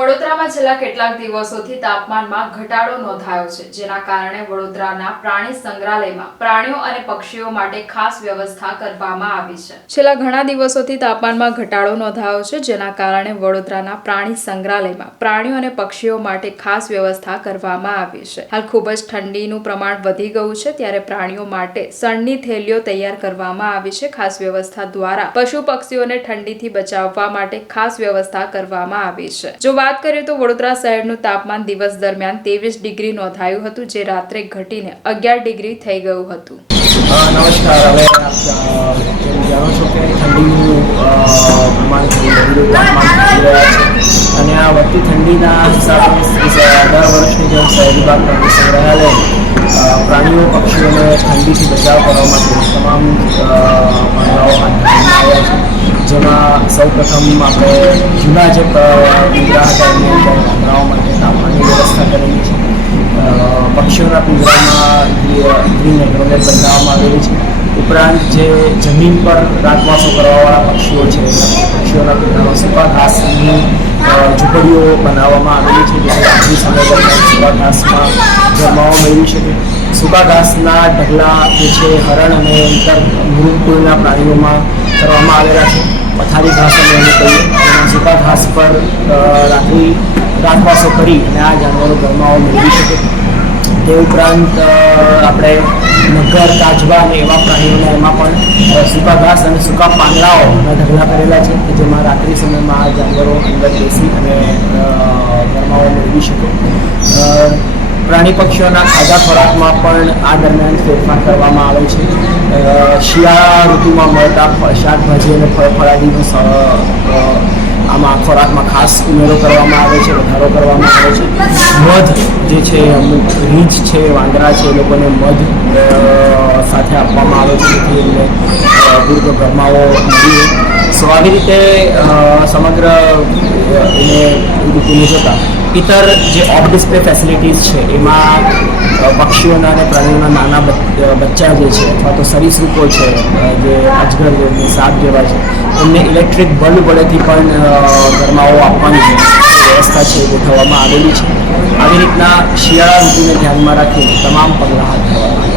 વડોદરામાં છેલ્લા કેટલાક દિવસોથી તાપમાનમાં ઘટાડો નોંધાયો છે, જેના કારણે વડોદરાના પ્રાણી સંગ્રહાલયમાં પ્રાણીઓ અને પક્ષીઓ માટે ખાસ વ્યવસ્થા કરવામાં આવી છે. છેલ્લા ઘણા દિવસોથી તાપમાનમાં ઘટાડો નોંધાયો છે, જેના કારણે વડોદરાના પ્રાણી સંગ્રહાલયમાં પ્રાણીઓ અને પક્ષીઓ માટે ખાસ વ્યવસ્થા કરવામાં આવી છે. હાલ ખૂબ જ ઠંડીનું પ્રમાણ વધી ગયું છે, ત્યારે પ્રાણીઓ માટે સણની થેલીઓ તૈયાર કરવામાં આવી છે. ખાસ વ્યવસ્થા દ્વારા પશુ પક્ષીઓને ઠંડીથી બચાવવા માટે ખાસ વ્યવસ્થા કરવામાં આવી છે. જો વાત કરીએ તો વડોદરા શહેરનું તાપમાન દિવસ દરમિયાન ત્રેવીસ ડિગ્રી નોંધાયું હતું, જે રાત્રે ઘટીને અગિયાર ડિગ્રી થઈ ગયું હતું. નમસ્કાર. હવે જાણો છો કે ઠંડીનું પ્રમાણ તાપમાન અને આ વધતી ઠંડીના હિસાબે દર વર્ષની જેમ શહેરી બાગ સંગ્રહાલય પ્રાણીઓ, પક્ષીઓને ઠંડીથી બચાવ કરવા માટે તમામ આવ્યા છે. જેમાં સૌ પ્રથમ આપણે જૂના જે પિંજરા હતા એની અંદર પાંદડાઓ માટે તાપમાનની વ્યવસ્થા કરેલી છે. પક્ષીઓના પિંજરામાં ગ્રીન એગ્રોનેટ બનાવવામાં આવેલી છે. ઉપરાંત જે જમીન પર રાતવાસો કરવાવાળા પક્ષીઓ છે પક્ષીઓના પિંજરામાં સૂકા ઘાસની ઝૂંપડીઓ બનાવવામાં આવેલી છે, જેથી રાત્રિ સમય દરમિયાન સૂકા ઘાસમાં ગરમાવો મેળવી શકે. સૂકા ઘાસના ઢગલા જે છે, હરણ અને ઇતર મૃગકુળના પ્રાણીઓમાં કરવામાં આવેલા છે. પથારી ઘાસ અમે એને કહીએ એના સૂકા ઘાસ પર રાખવી રાતવાસો કરી અને આ જાનવરો ગરમાવો મેળવી શકે. તે ઉપરાંત આપણે મગર કાચબા અને એવા પ્રાણીઓને એમાં પણ સૂકા ઘાસ અને સૂકા પાંદડાઓના ઢગલા કરેલા છે કે જેમાં રાત્રિ સમયમાં આ જાનવરો અંદર બેસી અને ગરમાવો મેળવી શકે. પ્રાણી પક્ષીઓના ખાધા ખોરાકમાં પણ આ દરમિયાન ફેરફાર કરવામાં આવે છે. શિયાળા ઋતુમાં મળતા શાકભાજી અને ફળ, ફળાદીનો આમાં ખોરાકમાં ખાસ ઉમેરો કરવામાં આવે છે, વધારો કરવામાં આવે છે. મધ જે છે, અમુક રીંછ છે, વાંદરા છે, એ લોકોને મધ સાથે આપવામાં આવે છે. જેથી એમને પૂરતો ગરમાવો મળી. સો આવી રીતે સમગ્ર એને ઋતુને જોતા ઇતર જે ઓફ ડિસ્પ્લે ફેસિલિટીઝ છે, એમાં પક્ષીઓના અને પ્રાણીઓના નાના બચ- બચ્ચા જે છે, અથવા તો સરીસૃપો છે જે અજગર જેવા સાપ જેવા છે, એમને ઇલેક્ટ્રિક બલ્બ વડેથી પણ ગરમાવો આપવાની જે વ્યવસ્થા છે ગોઠવવામાં આવેલી છે. આવી રીતના શિયાળા ઋતુને ધ્યાનમાં રાખીને તમામ પગલાં હાથ ધરવામાં